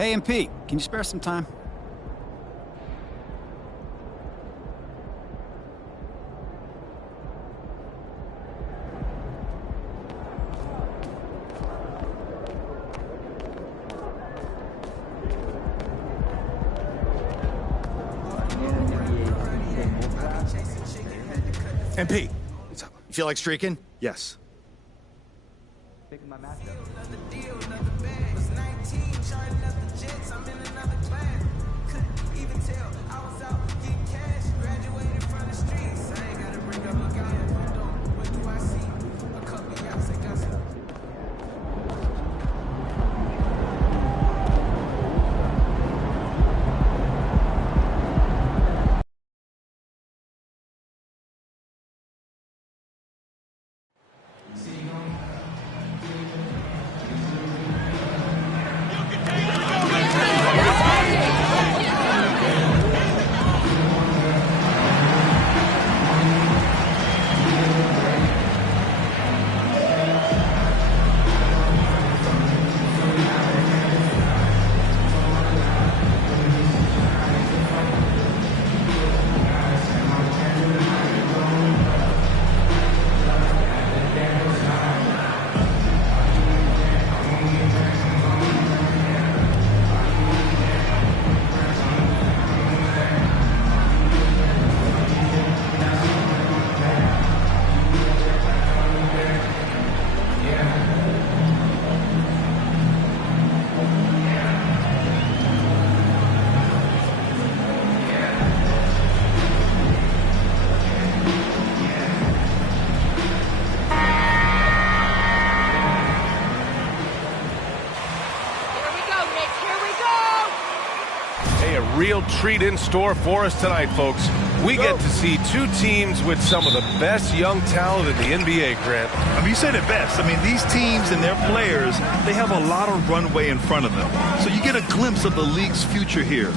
Hey, MP, can you spare some time? MP. What's up? You feel like streaking? Yes. Real treat in store for us tonight, folks. We get to see two teams with some of the best young talent in the NBA, Grant. I mean, you said it best. I mean, these teams and their players, they have a lot of runway in front of them. So you get a glimpse of the league's future here.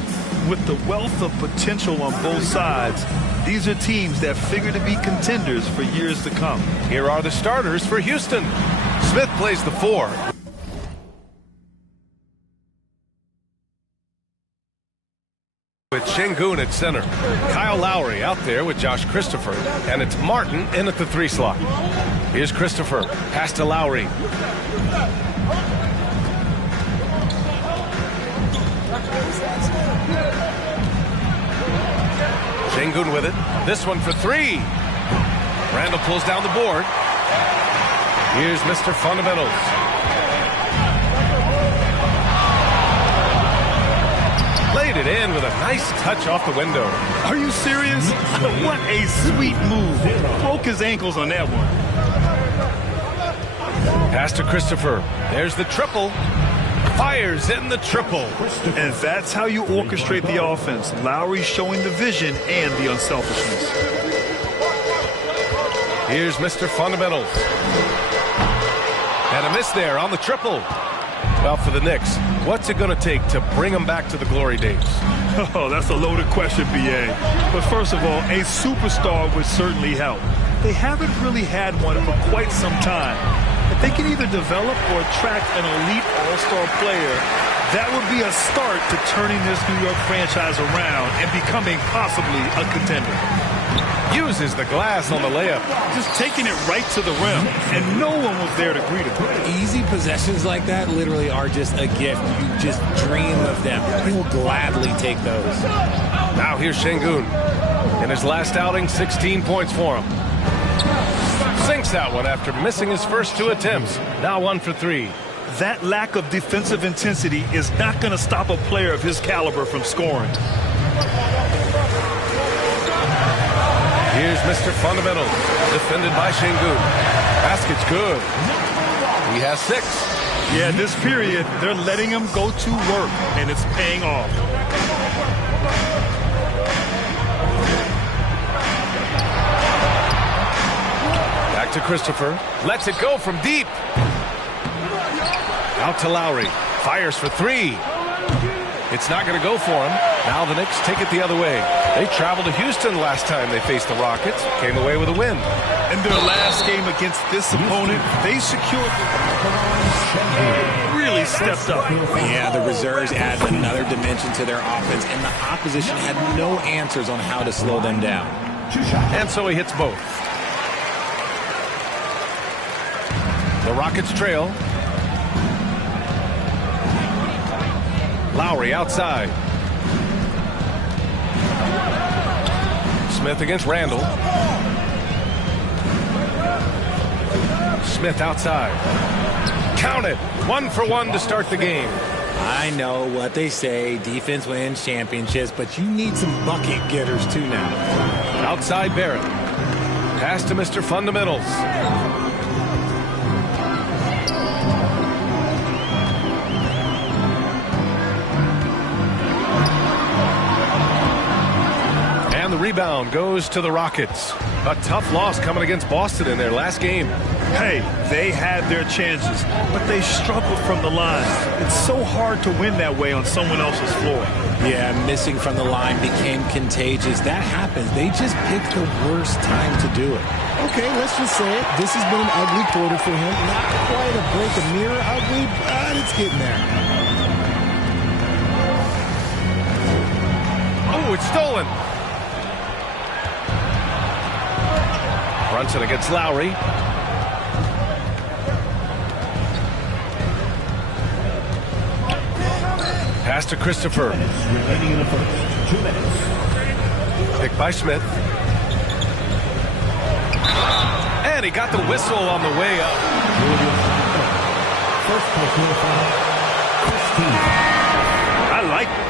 With the wealth of potential on both sides, these are teams that figure to be contenders for years to come. Here are the starters for Houston. Smith plays the 4. With Şengün at center. Kyle Lowry out there with Josh Christopher. And it's Martin in at the 3 slot. Here's Christopher. Pass to Lowry. Şengün with it. This one for 3. Randall pulls down the board. Here's Mr. Fundamentals. Laid it in with a nice touch off the window. Are you serious? What a sweet move. Broke his ankles on that one. Pass to Christopher. There's the triple. Fires in the triple. And that's how you orchestrate the offense. Lowry showing the vision and the unselfishness. Here's Mr. Fundamentals. And a miss there on the triple. Well, for the Knicks, what's it going to take to bring them back to the glory days? Oh, that's a loaded question, B.A. But first of all, a superstar would certainly help. They haven't really had one for quite some time. If they can either develop or attract an elite all-star player, that would be a start to turning this New York franchise around and becoming possibly a contender. Uses the glass on the layup. Just taking it right to the rim, and no one was there to greet him. Easy possessions like that literally are just a gift. You just dream of them. He will gladly take those. Now here's Şengün. In his last outing, 16 points for him. Sinks that one after missing his first 2 attempts. Now 1 for 3. That lack of defensive intensity is not going to stop a player of his caliber from scoring. Here's Mr. Fundamentals, defended by Şengün. Basket's good. He has 6. Yeah, this period, they're letting him go to work, and it's paying off. Back to Christopher. Lets it go from deep. Out to Lowry. Fires for 3. It's not going to go for him. Now the Knicks take it the other way. They traveled to Houston last time they faced the Rockets. Came away with a win. In their last game against this opponent, they secured a really really stepped up. Yeah, the reserves added another dimension to their offense, and the opposition had no answers on how to slow them down. And so he hits both. The Rockets trail. Lowry outside. Smith against Randall. Smith outside. Count it. 1 for 1 to start the game. I know what they say, defense wins championships, but you need some bucket getters too now. Outside Barrett. Pass to Mr. Fundamentals. And the rebound goes to the Rockets. A tough loss coming against Boston in their last game. Hey, they had their chances, but they struggled from the line. It's so hard to win that way on someone else's floor. Yeah, missing from the line became contagious. That happens. They just picked the worst time to do it. Okay, let's just say it. This has been an ugly quarter for him. Not quite a break a mirror ugly, but it's getting there. Oh, it's stolen. Brunson against Lowry. Pass to Christopher. Picked by Smith. And he got the whistle on the way up. I like it.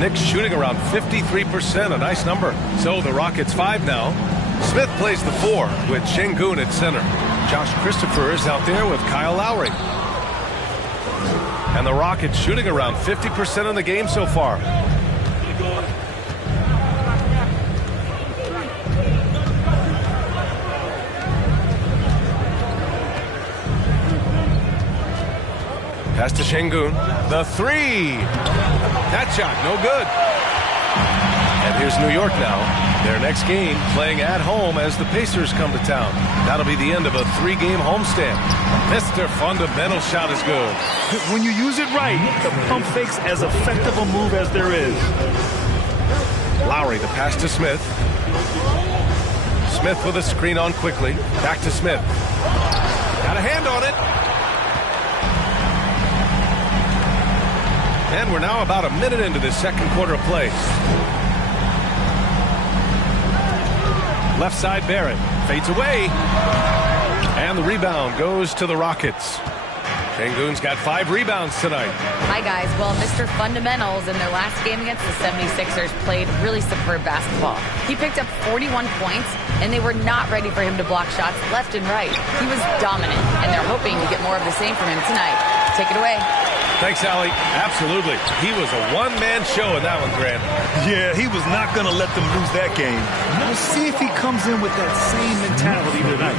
Knicks shooting around 53%, a nice number. So the Rockets 5 now. Smith plays the 4 with Şengün at center. Josh Christopher is out there with Kyle Lowry. And the Rockets shooting around 50% in the game so far. Pass to Şengün. The 3. That shot, no good. And here's New York now. Their next game playing at home as the Pacers come to town. That'll be the end of a 3-game homestand. Mr. Fundamental shot is good. When you use it right, the pump fake's as effective a move as there is. Lowry, the pass to Smith. Smith with a screen on quickly. Back to Smith. Got a hand on it. And we're now about a minute into this second quarter of play. Left side Barrett. Fades away. And the rebound goes to the Rockets. Şengün's got 5 rebounds tonight. Hi, guys. Well, Mr. Fundamentals in their last game against the 76ers played really superb basketball. He picked up 41 points, and they were not ready for him to block shots left and right. He was dominant, and they're hoping to get more of the same from him tonight. Take it away. Thanks, Allie. Absolutely. He was a one-man show in that one, Grant. Yeah, he was not going to let them lose that game. We'll see if he comes in with that same mentality tonight.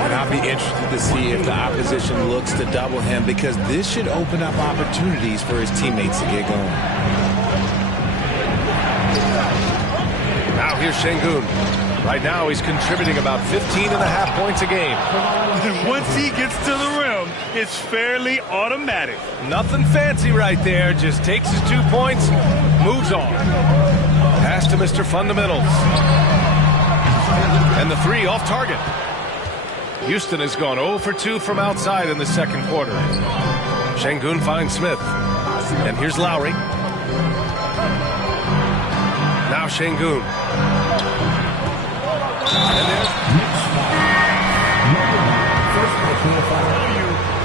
And I'll be interested to see if the opposition looks to double him, because this should open up opportunities for his teammates to get going. Now here's Şengün. Right now he's contributing about 15.5 points a game. And once he gets to the rim, it's fairly automatic. Nothing fancy right there. Just takes his 2 points, moves on. Pass to Mr. Fundamentals. And the 3 off target. Houston has gone 0 for 2 from outside in the second quarter. Şengün finds Smith. And here's Lowry. Now Şengün. And there's...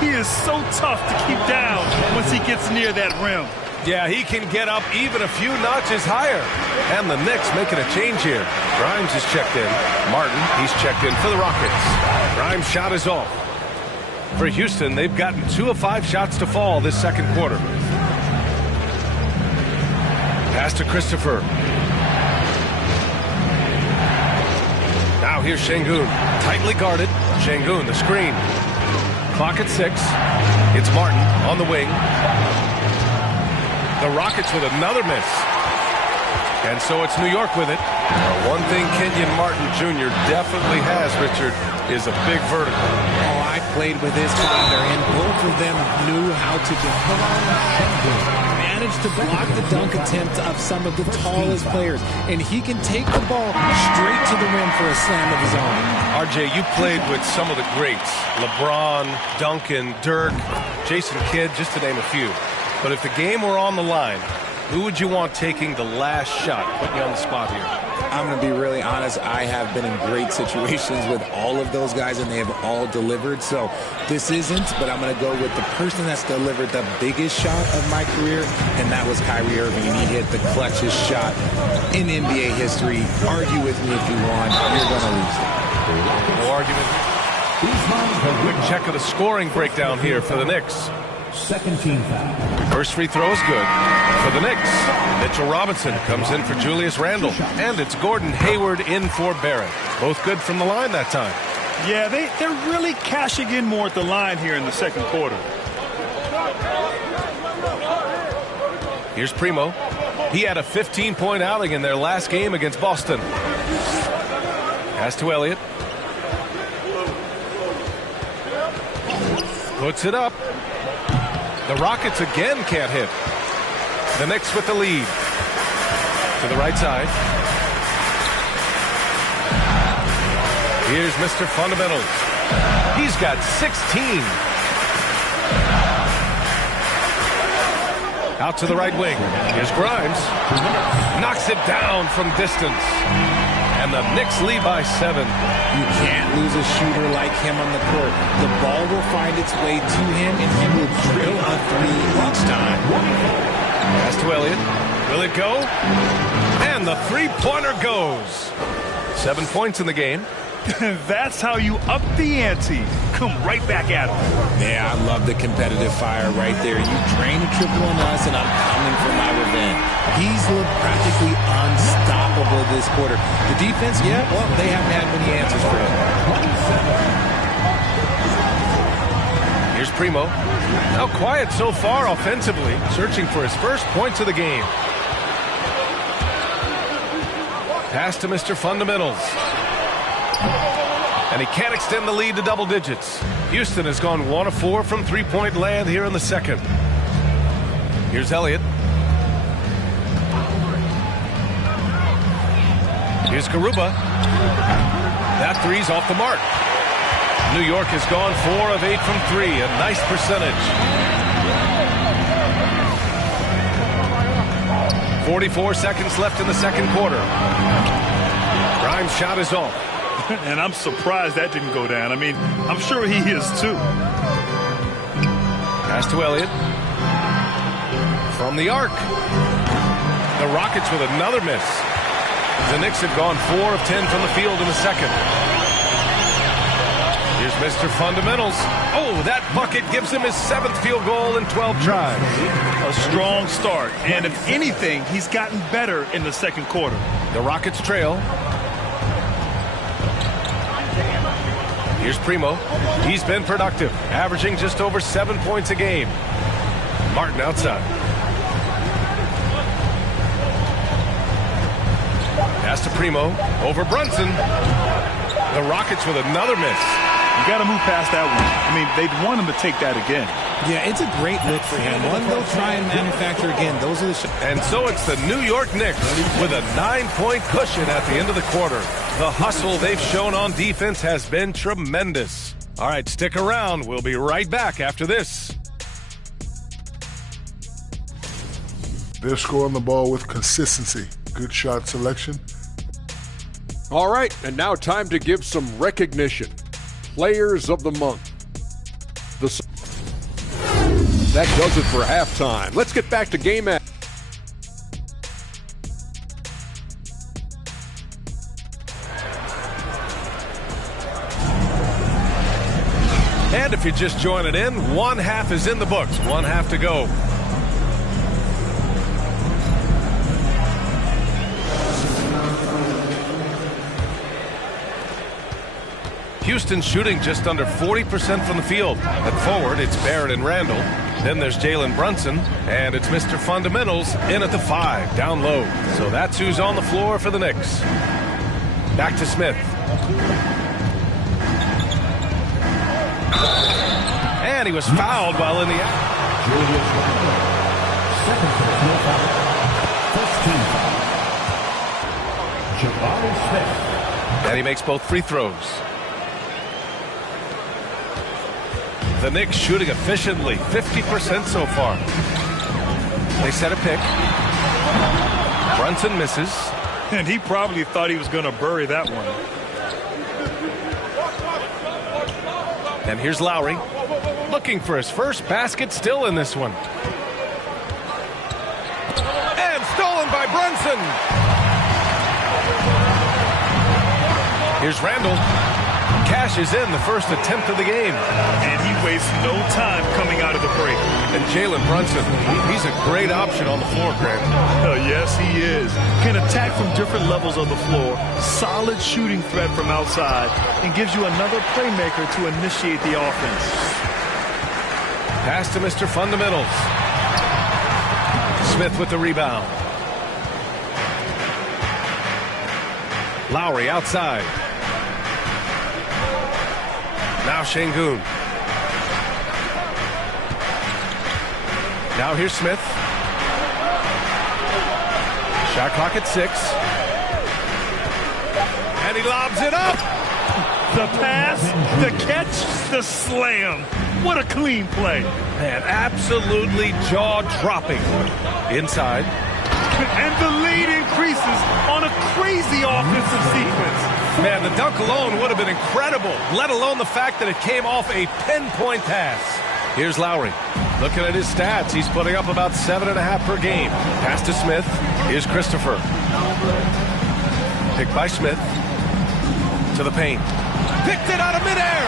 He is so tough to keep down once he gets near that rim. Yeah, he can get up even a few notches higher. And the Knicks making a change here. Grimes is checked in. Martin, he's checked in for the Rockets. Grimes' shot is off. For Houston, they've gotten 2 of 5 shots to fall this second quarter. Pass to Christopher. Now here's Şengün. Tightly guarded. Şengün, the screen. Clock at 6. It's Martin on the wing. The Rockets with another miss. And so it's New York with it. One thing Kenyon Martin Jr. definitely has, Richard, is a big vertical. Oh, I played with his father, and both of them knew how to manage to block the dunk attempt of some of the tallest players. And he can take the ball straight to the rim for a slam of his own. RJ, you played with some of the greats. LeBron, Duncan, Dirk, Jason Kidd, just to name a few. But if the game were on the line, who would you want taking the last shot? Putting you on the spot here. I'm going to be really honest. I have been in great situations with all of those guys, and they have all delivered. So this isn't, but I'm going to go with the person that's delivered the biggest shot of my career, and that was Kyrie Irving. And he hit the clutchest shot in NBA history. Argue with me if you want. You're going to lose it. No argument. Quick check of the scoring breakdown here for the Knicks. Second team foul. First free throw is good for the Knicks. Mitchell Robinson comes in for Julius Randle. And it's Gordon Hayward in for Barrett. Both good from the line that time. Yeah, they're really cashing in more at the line here in the second quarter. Here's Primo. He had a 15-point outing in their last game against Boston. Pass to Elliott. Puts it up. The Rockets again can't hit. The Knicks with the lead. To the right side. Here's Mr. Fundamentals. He's got 16. Out to the right wing. Here's Grimes. Knocks it down from distance. And the Knicks lead by 7. You can't lose a shooter like him on the court. The ball will find its way to him, and he will drill a three each time. Pass to Elliott. Will it go? And the three-pointer goes. 7 points in the game. That's how you up the ante. Come right back at him. Yeah, I love the competitive fire right there. You drain a triple on us, and I'm coming for my revenge. He's looked practically unstoppable this quarter. The defense, yeah, well, they haven't had many answers for him. Here's Primo. Now quiet so far offensively, searching for his first points of the game. Pass to Mr. Fundamentals. And he can't extend the lead to double digits. Houston has gone 1 of 4 from three-point land here in the second. Here's Elliott. Here's Garuba. That three's off the mark. New York has gone 4 of 8 from 3. A nice percentage. 44 seconds left in the second quarter. Grimes' shot is off. And I'm surprised that didn't go down. I mean, I'm sure he is too. Pass to Elliott. From the arc. The Rockets with another miss. The Knicks have gone 4 of 10 from the field in the second. Here's Mr. Fundamentals. Oh, that bucket gives him his 7th field goal in 12 tries. A strong start. And if anything, he's gotten better in the second quarter. The Rockets trail. Here's Primo. He's been productive, averaging just over 7 points a game. Martin outside. Pass to Primo. Over Brunson. The Rockets with another miss. You got to move past that one. I mean, they'd want him to take that again. Yeah, it's a great look for him. One they'll try and manufacture again. Those are the shots. And so it's the New York Knicks with a 9-point cushion at the end of the quarter. The hustle they've shown on defense has been tremendous. All right, stick around. We'll be right back after this. They're scoring the ball with consistency. Good shot selection. All right, and now time to give some recognition. Players of the Month. That does it for halftime. Let's get back to game action. And if you're just joining in, 1 half is in the books. 1 half to go. Houston shooting just under 40% from the field. At forward, it's Barrett and Randall. Then there's Jalen Brunson, and it's Mr. Fundamentals in at the 5, down low. So that's who's on the floor for the Knicks. Back to Smith. And he was fouled while in the act. Second personal foul. First team foul. Jabari Smith. And he makes both free throws. The Knicks shooting efficiently, 50% so far. They set a pick. Brunson misses. And he probably thought he was going to bury that one. And here's Lowry, looking for his first basket, still in this one. And stolen by Brunson. Here's Randall. Cashes in the first attempt of the game. And he wastes no time coming out of the break. And Jalen Brunson, he's a great option on the floor, Grant. Yes, he is. Can attack from different levels of the floor. Solid shooting threat from outside. And gives you another playmaker to initiate the offense. Pass to Mr. Fundamentals. Smith with the rebound. Lowry outside. Now Şengün. Now here's Smith. Shot clock at 6. And he lobs it up. The pass, the catch, the slam. What a clean play. Man, absolutely jaw-dropping. Inside. And the lead increases on a crazy offensive sequence. Man, the dunk alone would have been incredible, let alone the fact that it came off a pinpoint pass. Here's Lowry. Looking at his stats, he's putting up about 7.5 per game. Pass to Smith. Here's Christopher. Picked by Smith. To the paint. Picked it out of midair.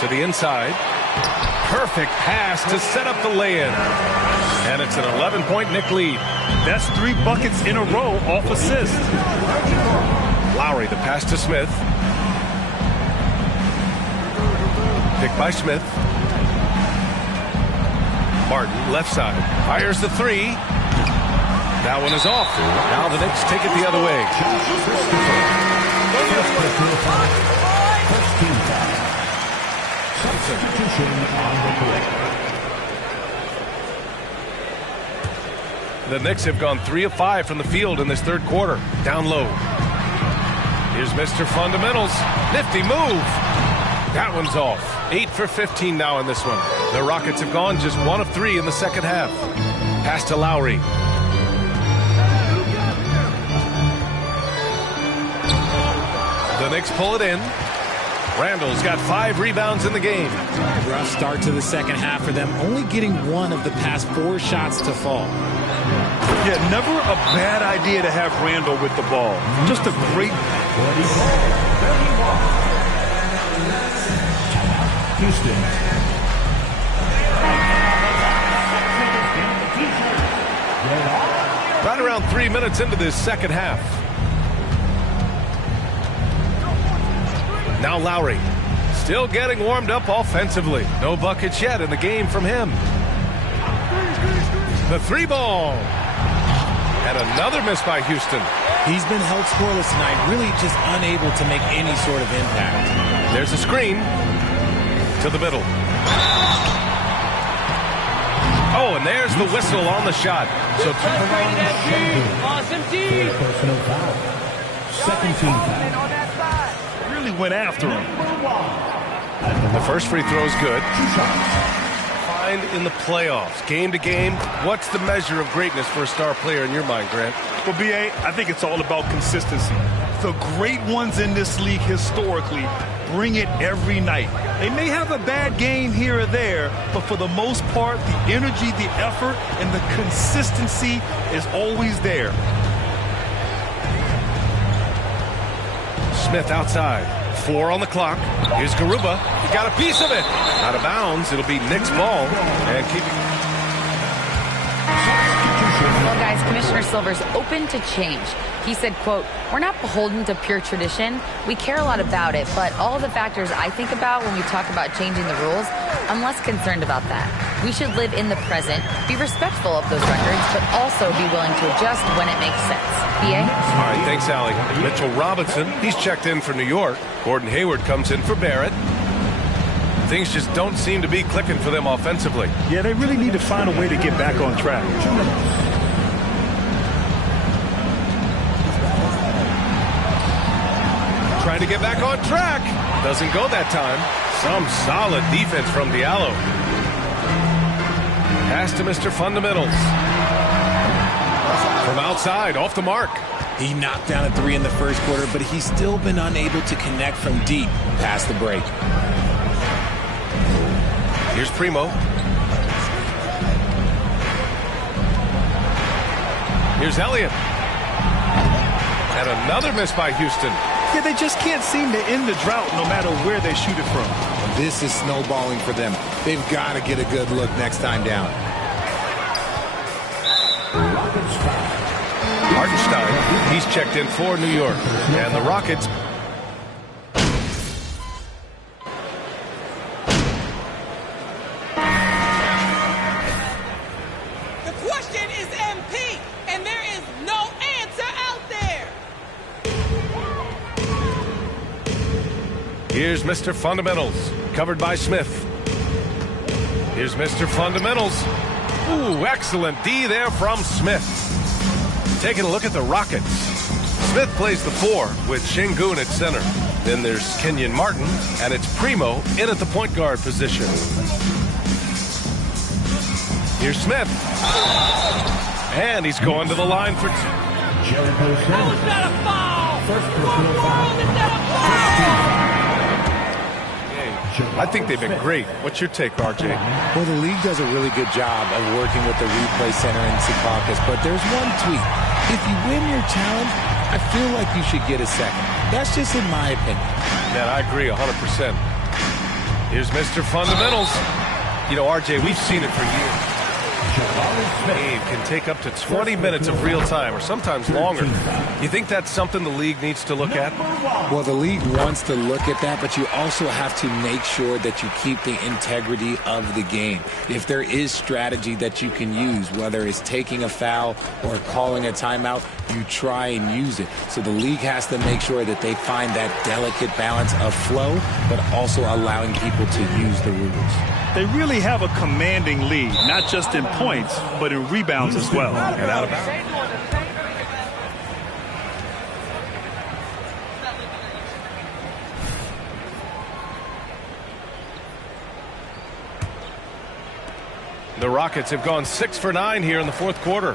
To the inside. Perfect pass to set up the lay-in. And it's an 11-point Knick lead. That's 3 buckets in a row off assist. Lowry, the pass to Smith. Picked by Smith. Martin, left side. Fires the 3. That one is off. Now the Knicks take it the other way. First team foul. Substitution on the court. The Knicks have gone 3 of 5 from the field in this third quarter. Down low. Here's Mr. Fundamentals. Nifty move. That one's off. 8 for 15 now in this one. The Rockets have gone just 1 of 3 in the second half. Pass to Lowry. The Knicks pull it in. Randall's got 5 rebounds in the game. Rough start to the second half for them, only getting 1 of the past 4 shots to fall. Yeah, never a bad idea to have Randall with the ball. Just a great... Houston. Right around 3 minutes into this second half. Now Lowry. Still getting warmed up offensively. No buckets yet in the game from him. The 3 ball. And another miss by Houston. He's been held scoreless tonight, really just unable to make any sort of impact. There's a screen to the middle. Oh, and there's the whistle on the shot. So Awesome team. Personal foul. Second team foul. Really went after him. the first free throw is good. Find in the playoffs, game to game, what's the measure of greatness for a star player in your mind, Grant? Well, B.A., I think it's all about consistency. The great ones in this league historically bring it every night. They may have a bad game here or there, but for the most part, the energy, the effort, and the consistency is always there. Smith outside. 4 on the clock. Here's Garuba. He got a piece of it. Out of bounds. It'll be Knicks ball. And keeping. Well, guys, Commissioner Silver's open to change. He said, quote, "We're not beholden to pure tradition. We care a lot about it, but all the factors I think about when we talk about changing the rules, I'm less concerned about that. We should live in the present, be respectful of those records, but also be willing to adjust when it makes sense." BA? All right, thanks, Allie. Mitchell Robinson, he's checked in for New York. Gordon Hayward comes in for Barrett. Things just don't seem to be clicking for them offensively. Yeah, they really need to find a way to get back on track. Trying to get back on track. Doesn't go that time. Some solid defense from Diallo. Pass to Mr. Fundamentals. From outside, off the mark. He knocked down a 3 in the first quarter, but he's still been unable to connect from deep past the break. Here's Primo. Here's Elliott. And another miss by Houston. Yeah, they just can't seem to end the drought no matter where they shoot it from. This is snowballing for them. They've got to get a good look next time down. Hartenstein, he's checked in for New York. And the Rockets. The question is MP, and there is no answer out there. Here's Mr. Fundamentals, covered by Smith. Here's Mr. Fundamentals. Ooh, excellent D there from Smith. Taking a look at the Rockets. Smith plays the 4 with Şengün at center. Then there's Kenyon Martin, and it's Primo in at the point guard position. Here's Smith. And he's going to the line for 2. How is that a foul? First personal foul. Is that a foul? I think they've been great. What's your take, RJ? Well, the league does a really good job of working with the replay center in Secaucus, but there's one tweak. If you win your challenge, I feel like you should get a second. That's just in my opinion. Man, I agree 100%. Here's Mr. Fundamentals. You know, RJ, we've seen it for years. Game can take up to 20 minutes of real time, or sometimes longer. You think that's something the league needs to look at? Well, the league wants to look at that, but you also have to make sure that you keep the integrity of the game. If there is strategy that you can use, whether it's taking a foul or calling a timeout, you try and use it. So the league has to make sure that they find that delicate balance of flow, but also allowing people to use the rules. They really have a commanding lead, not just in points, but in rebounds as well. And out of bounds. The Rockets have gone 6 for 9 here in the fourth quarter.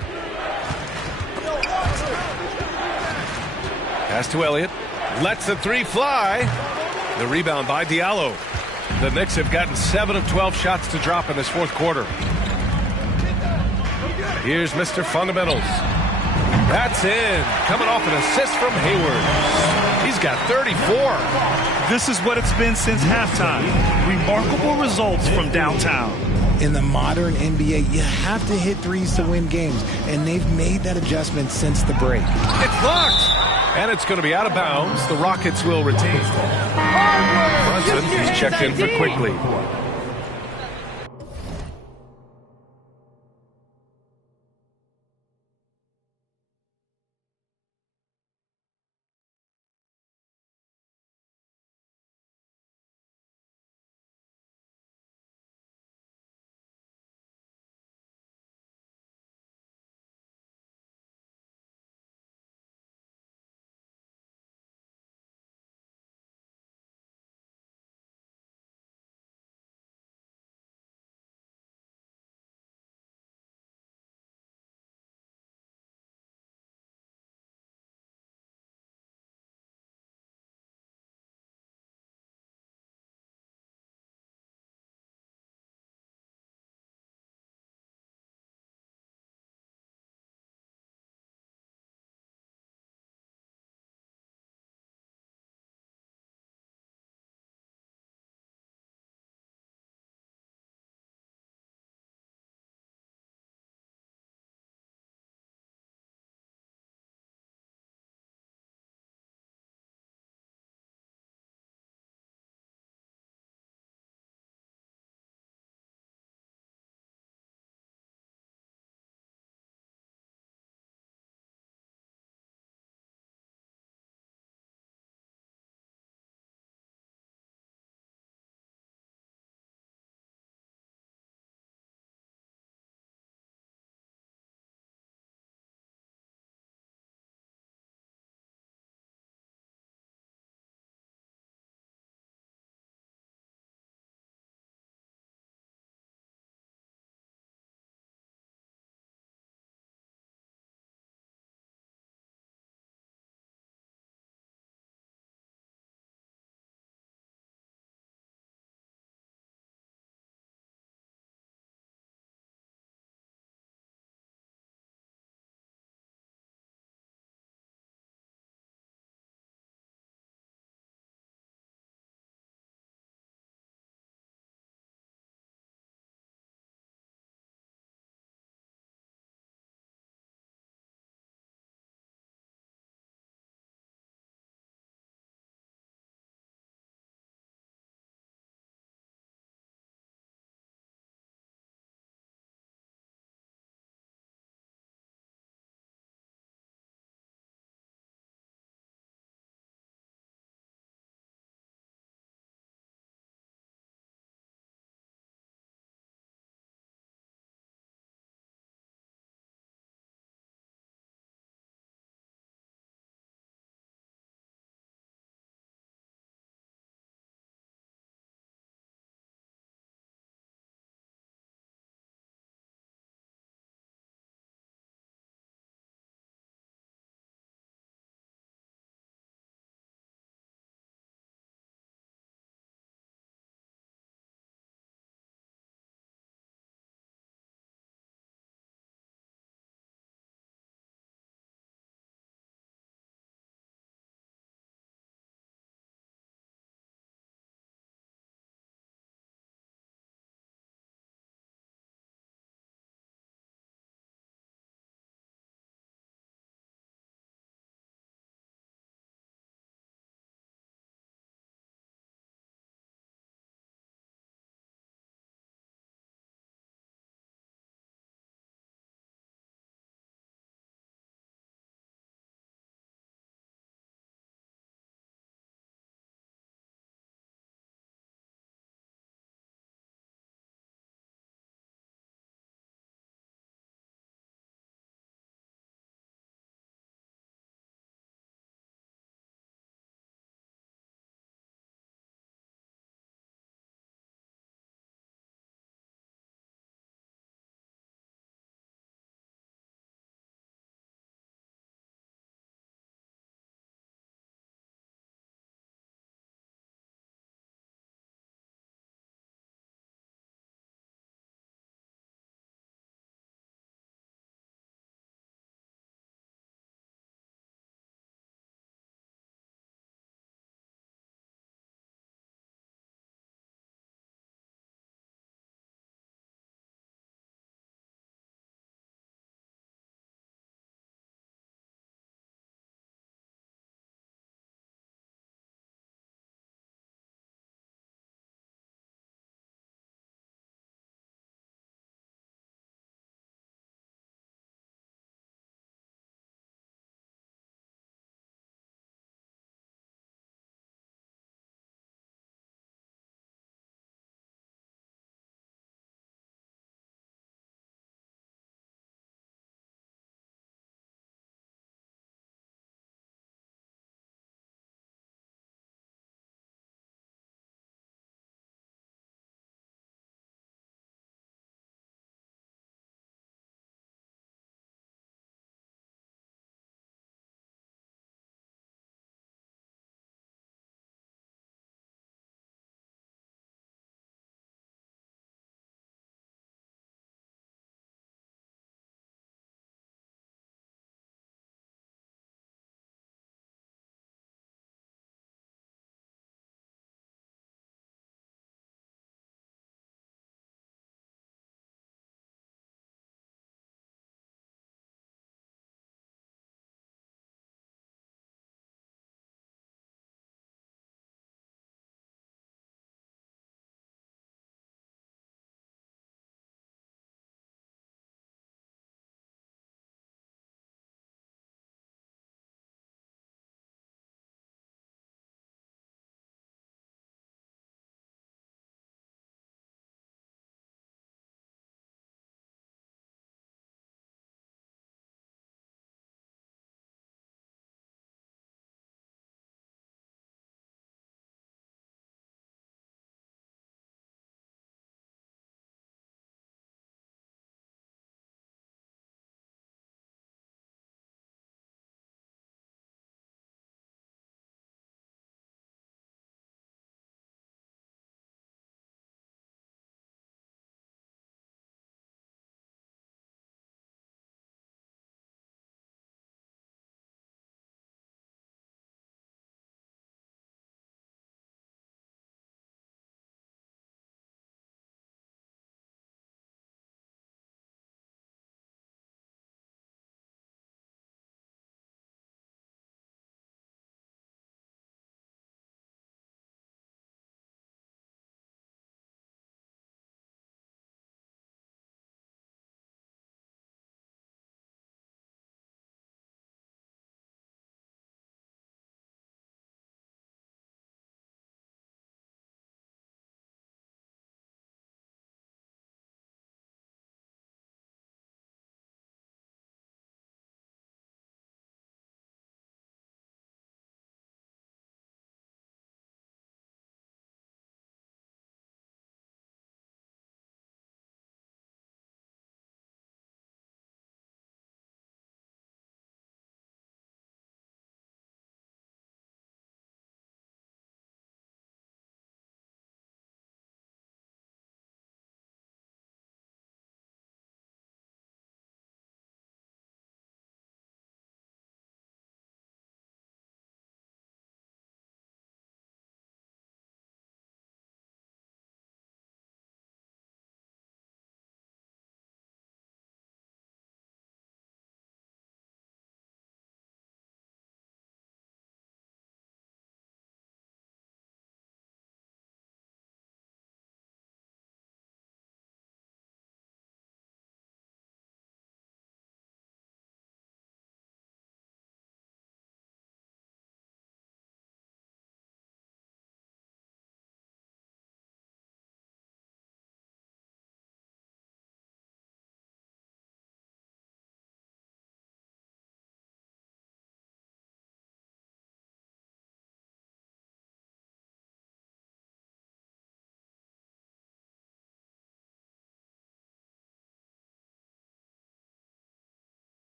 Pass to Elliott. Lets the 3 fly. The rebound by Diallo. The Knicks have gotten 7 of 12 shots to drop in this fourth quarter. Here's Mr. Fundamentals. That's in. Coming off an assist from Hayward. He's got 34. This is what it's been since halftime. Remarkable results from downtown. In the modern NBA, you have to hit threes to win games, and they've made that adjustment since the break. It's blocked. And it's going to be out of bounds. The Rockets will retain. Brunson, he's checked in for Quickly.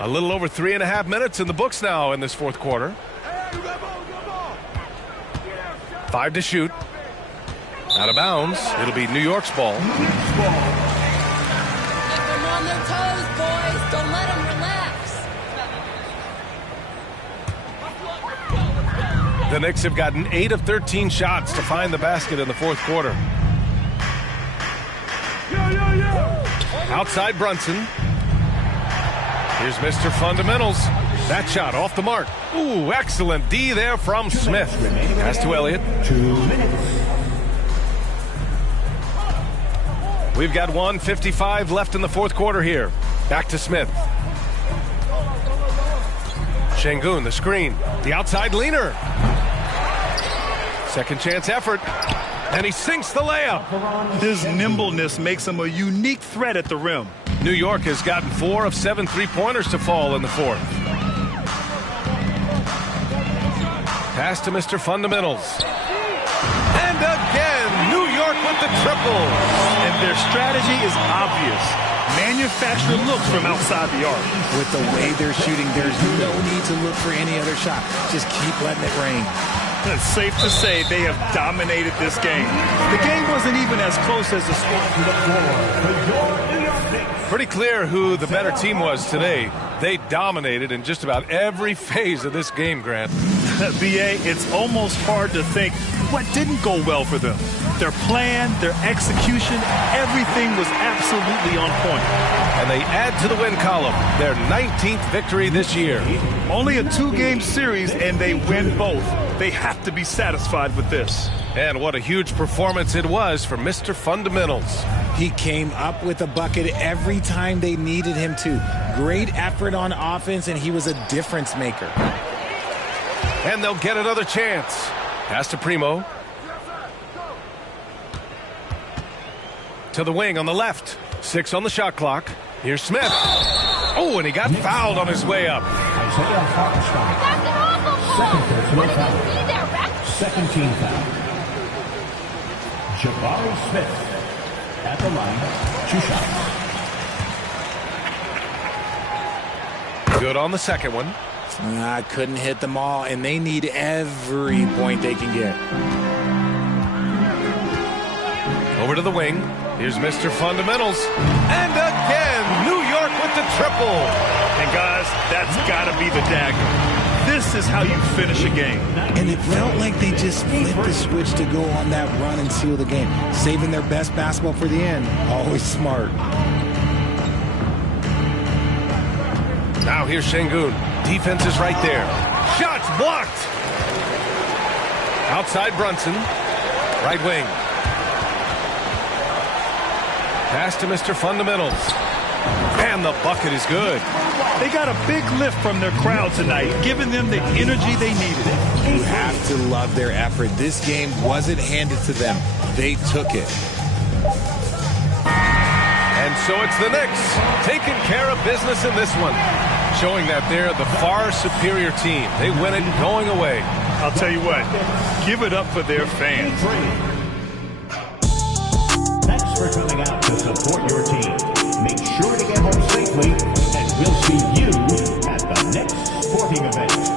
A little over 3.5 minutes in the books now in this fourth quarter. 5 to shoot. Out of bounds. It'll be New York's ball. Keep them on their toes, boys. Don't let them relax. The Knicks have gotten 8 of 13 shots to find the basket in the fourth quarter. Outside Brunson. Here's Mr. Fundamentals. That shot off the mark. Ooh, excellent D there from Smith. Pass to Elliott. 2 minutes. We've got 1:55 left in the fourth quarter here. Back to Smith. Şengün, the screen. The outside leaner. Second chance effort. And he sinks the layup. His nimbleness makes him a unique threat at the rim. New York has gotten 4 of 7 3-pointers to fall in the fourth. Pass to Mr. Fundamentals. And again, New York with the triple. And their strategy is obvious. Manufacture looks from outside the arc. With the way they're shooting, there's no need to look for any other shot. Just keep letting it rain. It's safe to say they have dominated this game. The game wasn't even as close as the score. Pretty clear who the better team was today. They dominated in just about every phase of this game, Grant. BA, it's almost hard to think what didn't go well for them. Their plan, their execution, everything was absolutely on point. And they add to the win column, their 19th victory this year. Only a 2-game series, and they win both. They have to be satisfied with this. And what a huge performance it was for Mr. Fundamentals. He came up with a bucket every time they needed him to. Great effort on offense, and he was a difference maker. And they'll get another chance. Pass to Primo. To the wing on the left. 6 on the shot clock. Here's Smith. Oh, and he got fouled on his way up. Isaiah Hartenstein. Second personal foul. Second team foul. Jabari Smith at the line. 2 shots. Good on the second one. Couldn't hit them all, and they need every point they can get. Over to the wing. Here's Mr. Fundamentals. And again, New York with the triple. And guys, that's got to be the dagger. This is how you finish a game. And it felt like they just flipped the switch to go on that run and seal the game. Saving their best basketball for the end. Always smart. Now here's Şengün. Defense is right there. Shots blocked. Outside Brunson. Right wing. Pass to Mr. Fundamentals. And the bucket is good. They got a big lift from their crowd tonight, giving them the energy they needed. You have to love their effort. This game wasn't handed to them. They took it. And so it's the Knicks taking care of business in this one, showing that they're the far superior team. They win it going away. I'll tell you what, give it up for their fans. Thanks for coming out to support your team. Make sure to get home safely, and we'll see you at the next sporting event.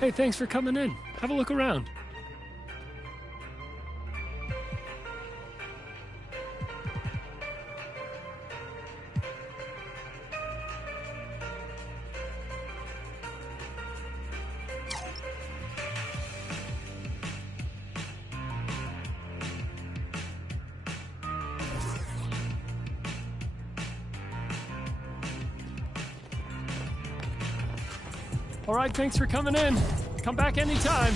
Hey, thanks for coming in. Have a look around. All right, thanks for coming in. Come back anytime.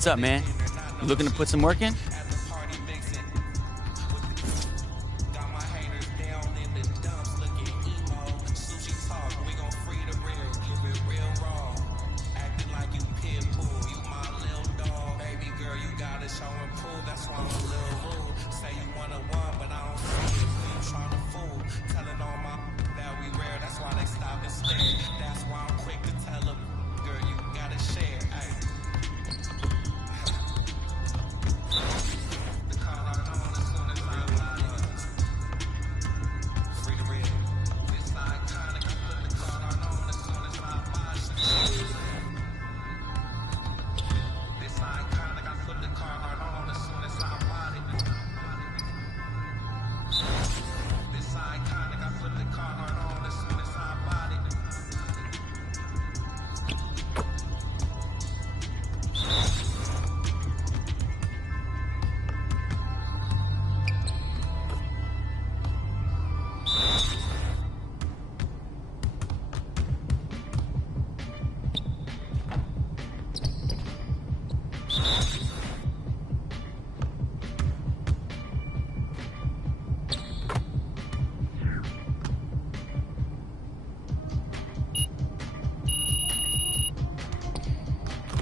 What's up, man? You looking to put some work in?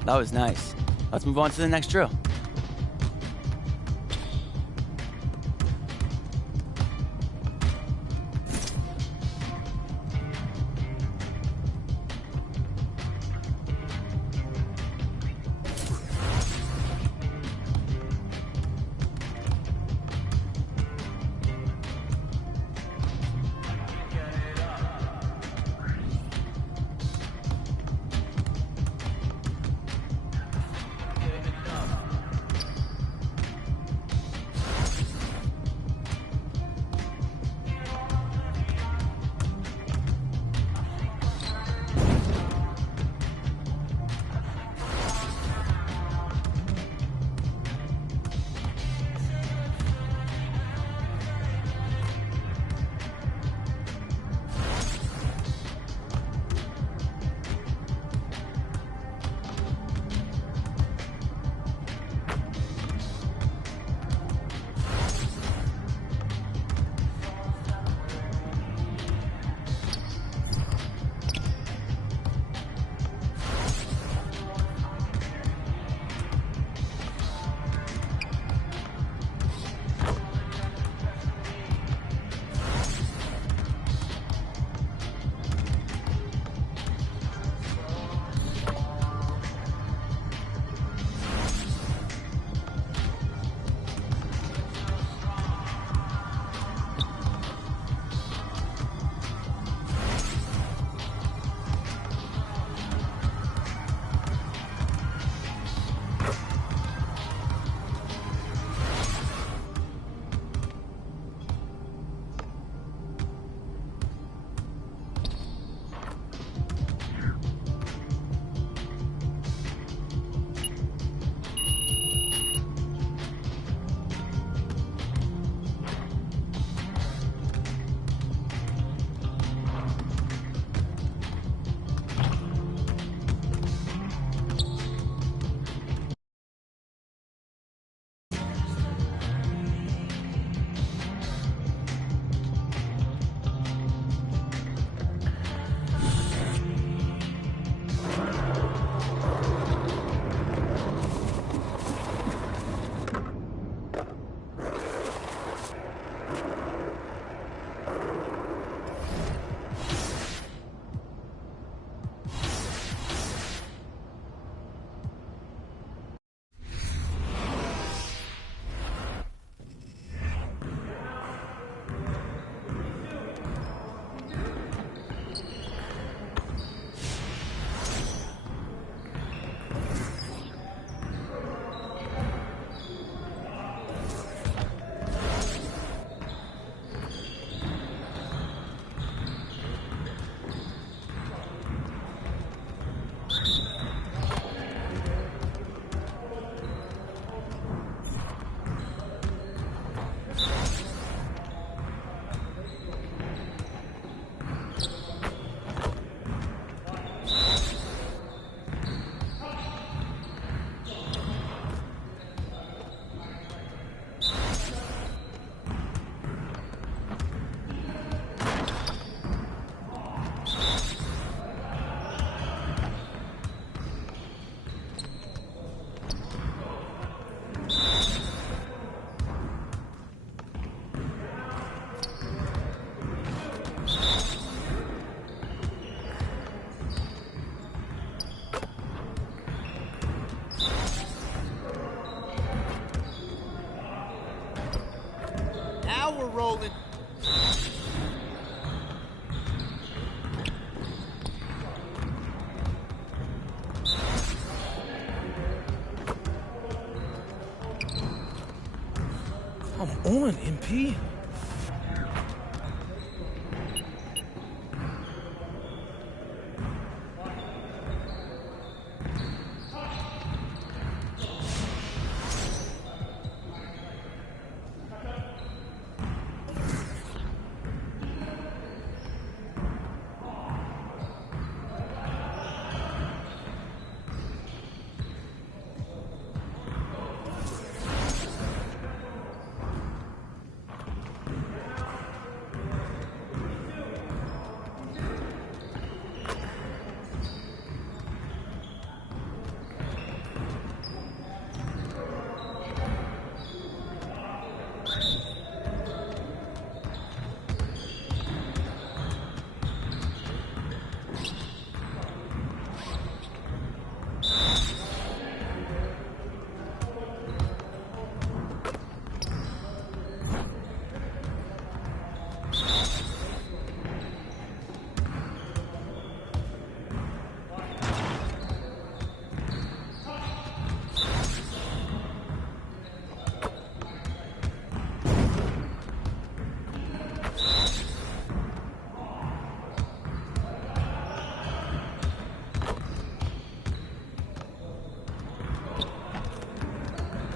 That was nice. Let's move on to the next drill. on, MP?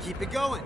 Keep it going.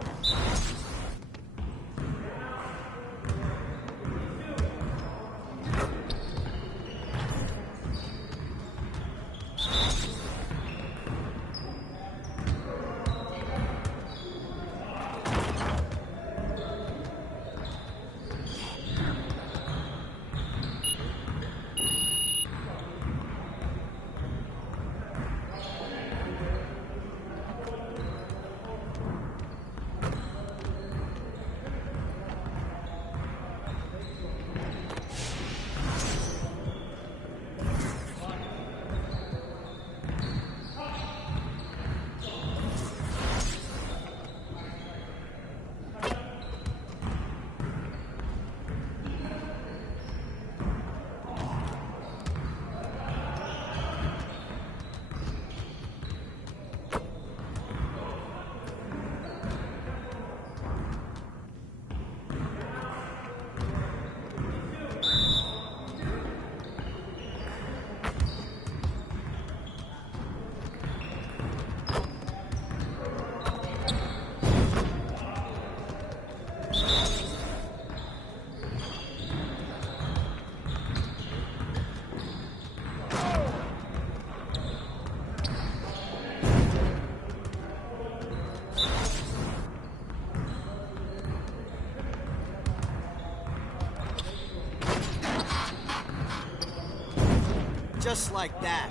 Just like that.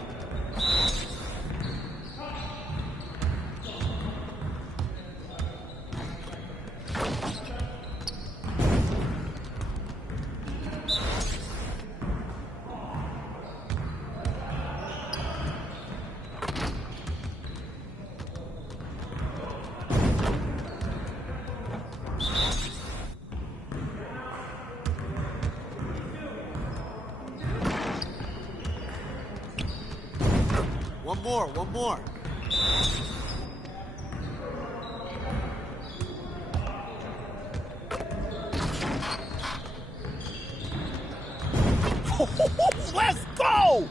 One more. Let's go!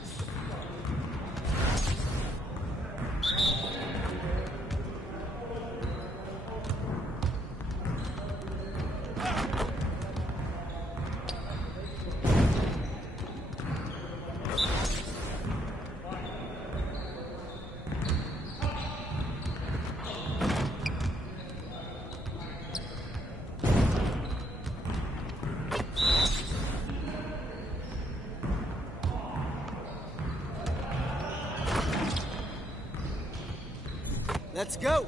Let's go.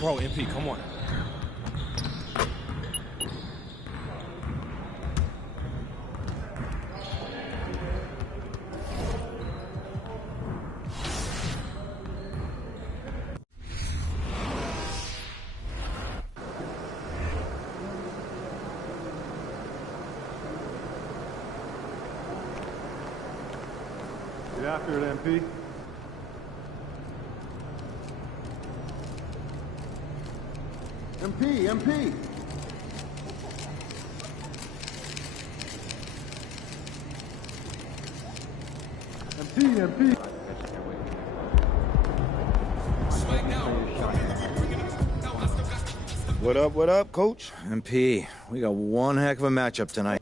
Bro, MP, come on. Get after it, MP. MP, MP. MP. What up, Coach? MP, we got one heck of a matchup tonight.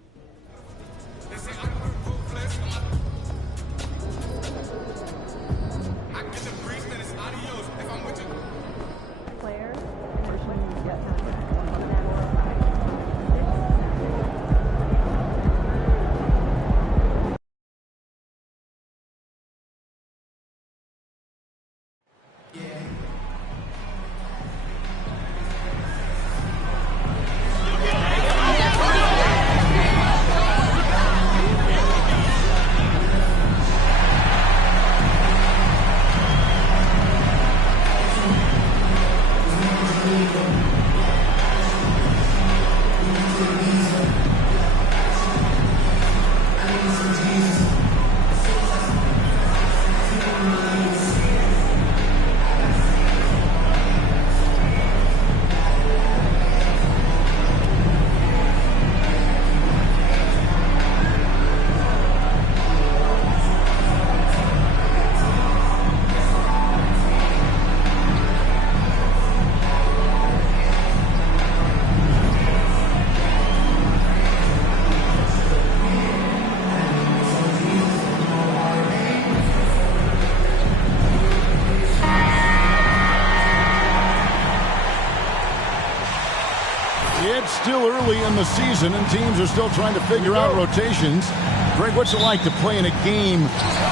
It's still early in the season, and teams are still trying to figure out rotations. Greg, what's it like to play in a game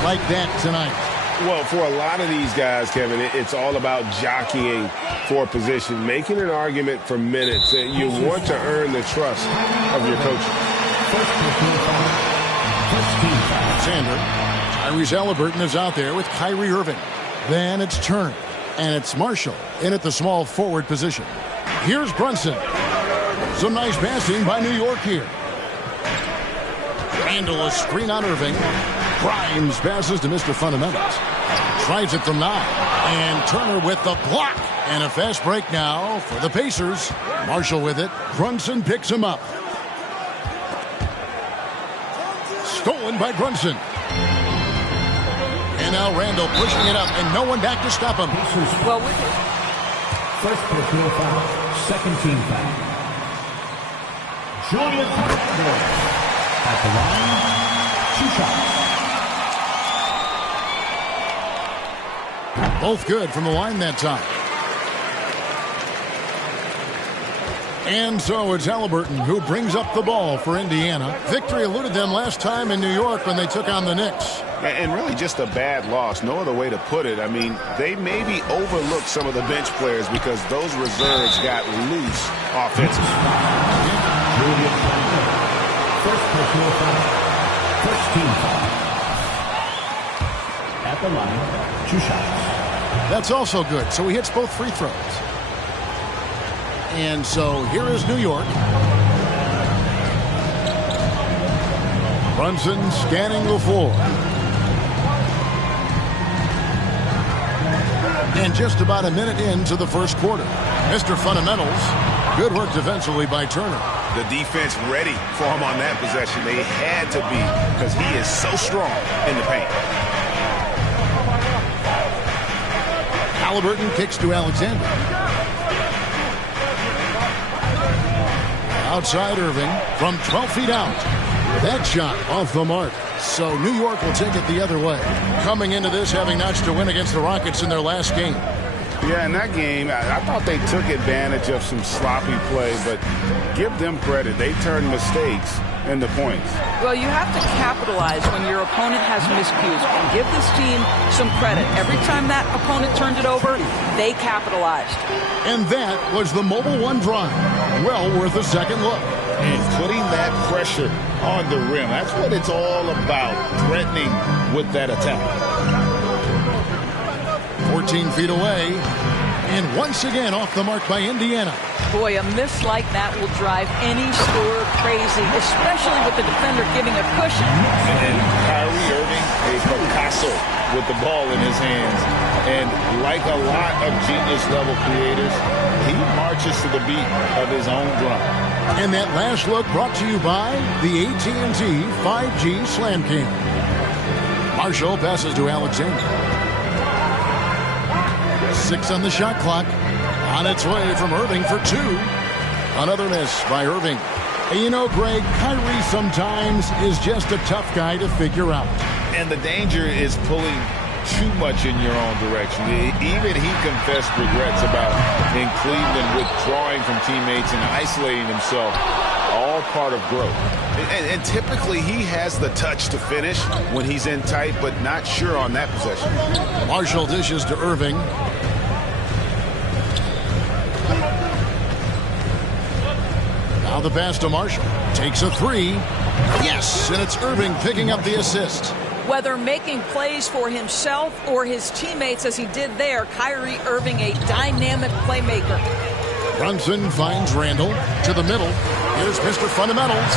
like that tonight? Well, for a lot of these guys, Kevin, it's all about jockeying for position, making an argument for minutes. You want to earn the trust of your coach. Alexander. Tyrese Halliburton is out there with Kyrie Irving. Then it's Turner, and it's Marshall in at the small forward position. Here's Brunson. Some nice passing by New York here. Randall a screen on Irving. Grimes passes to Mr. Fundamentals. Tries it from 9. And Turner with the block. And a fast break now for the Pacers. Marshall with it. Brunson picks him up. Stolen by Brunson. And now Randall pushing it up, and no one back to stop him. Well, with it. First personal foul, second team foul. Julian Randall at the line, 2 shots. Both good from the line that time. And so it's Halliburton who brings up the ball for Indiana. Victory eluded them last time in New York when they took on the Knicks. And really just a bad loss. No other way to put it. I mean, they maybe overlooked some of the bench players because those reserves got loose offensively. First personal foul. First team foul. At the line, 2 shots. That's also good. So he hits both free throws. And so here is New York. Brunson scanning the floor. And just about a minute into the first quarter. Mr. Fundamentals. Good work defensively by Turner. The defense ready for him on that possession. They had to be because he is so strong in the paint. Halliburton kicks to Alexander. Outside Irving from 12 feet out. That shot off the mark. So New York will take it the other way. Coming into this having notched a win against the Rockets in their last game. Yeah, in that game, I thought they took advantage of some sloppy play, but give them credit. They turned mistakes into points. Well, you have to capitalize when your opponent has miscues. And give this team some credit. Every time that opponent turned it over, they capitalized. And that was the Mobile One drive. Well worth a second look. And putting that pressure on the rim. That's what it's all about, threatening with that attack. 14 feet away. And once again off the mark by Indiana. Boy, a miss like that will drive any scorer crazy, especially with the defender giving a cushion. And Kyrie Irving, a Picasso with the ball in his hands. And like a lot of genius-level creators, he marches to the beat of his own drum. And that last look brought to you by the AT&T 5G Slam King. Marshall passes to Alexander. 6 on the shot clock. On its way from Irving for 2. Another miss by Irving. And you know, Greg, Kyrie sometimes is just a tough guy to figure out. And the danger is pulling too much in your own direction. Even he confessed regrets about in Cleveland withdrawing from teammates and isolating himself. All part of growth. And typically he has the touch to finish when he's in tight, but not sure on that possession. Marshall dishes to Irving. Now the pass to Marshall. Takes a 3. Yes, and it's Irving picking up the assist. Whether making plays for himself or his teammates as he did there, Kyrie Irving, a dynamic playmaker. Brunson finds Randall to the middle. Here's Mr. Fundamentals.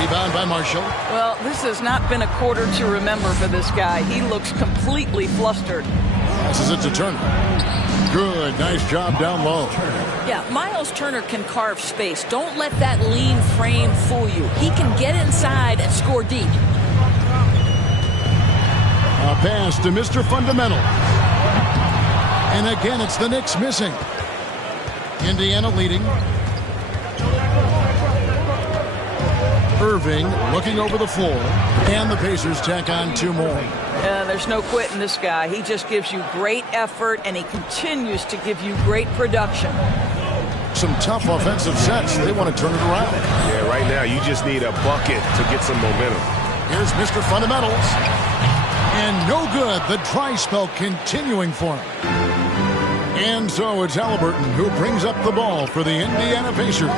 Rebound by Marshall. Well, this has not been a quarter to remember for this guy. He looks completely flustered. Passes it to Turner. Good, nice job down low. Yeah, Miles Turner can carve space. Don't let that lean frame fool you. He can get inside and score deep. A pass to Mr. Fundamental. And again, it's the Knicks missing. Indiana leading. Irving looking over the floor. And the Pacers tack on 2 more. There's no quitting this guy. He just gives you great effort, and he continues to give you great production. Some tough offensive sets. They want to turn it around. Yeah, right now you just need a bucket to get some momentum. Here's Mr. Fundamentals. And no good. The dry spell continuing for him. And so it's Halliburton who brings up the ball for the Indiana Pacers.